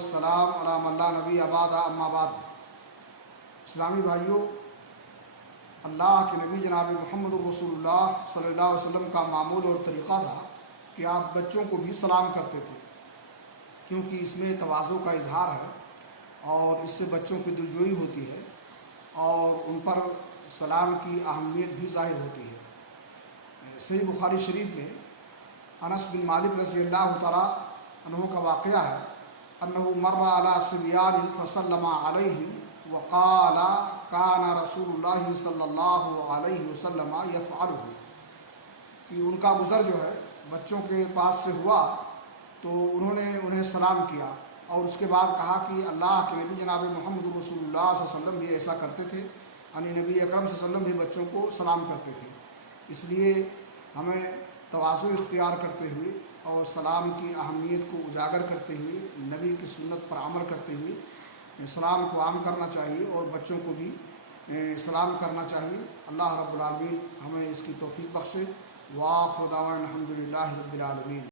والسلام علی من لا نبی بعد اما بعد۔ اسلامی بھائیوں، اللہ کے نبی جناب محمد رسول اللہ صلی اللہ علیہ وسلم کا معمول اور طریقہ تھا کہ آپ بچوں کو بھی سلام کرتے تھے، کیونکہ اس میں تواضع کا اظہار ہے اور اس سے بچوں کی دلجوئی ہوتی ہے اور ان پر سلام کی اہمیت بھی ظاہر ہوتی ہے۔ صحیح بخاری شریف میں انس بن مالک رضی اللہ تعالیٰ عنہ کا واقعہ ہے، انہ مر علی صبیان فسلم علیہم وقال کان رسول اللہ صلی اللہ علیہ وسلم یفعلہ، کہ ان کا گزر جو ہے بچوں کے پاس سے ہوا تو انہوں نے انہیں سلام کیا اور اس کے بعد کہا کہ اللہ کے نبی جناب محمد رسول اللہ صلی اللہ علیہ وسلم بھی ایسا کرتے تھے، یعنی نبی اکرم صلی اللہ علیہ وسلم بھی بچوں کو سلام کرتے تھے۔ اس لیے ہمیں تواضع اختیار کرتے ہوئے اور سلام کی اہمیت کو اجاگر کرتے ہوئے نبی کی سنت پر عمل کرتے ہوئے سلام کو عام کرنا چاہیے اور بچوں کو بھی سلام کرنا چاہیے۔ اللہ رب العالمین ہمیں اس کی توفیق بخشے۔ وآخر دعوانا الحمد للہ رب العالمین۔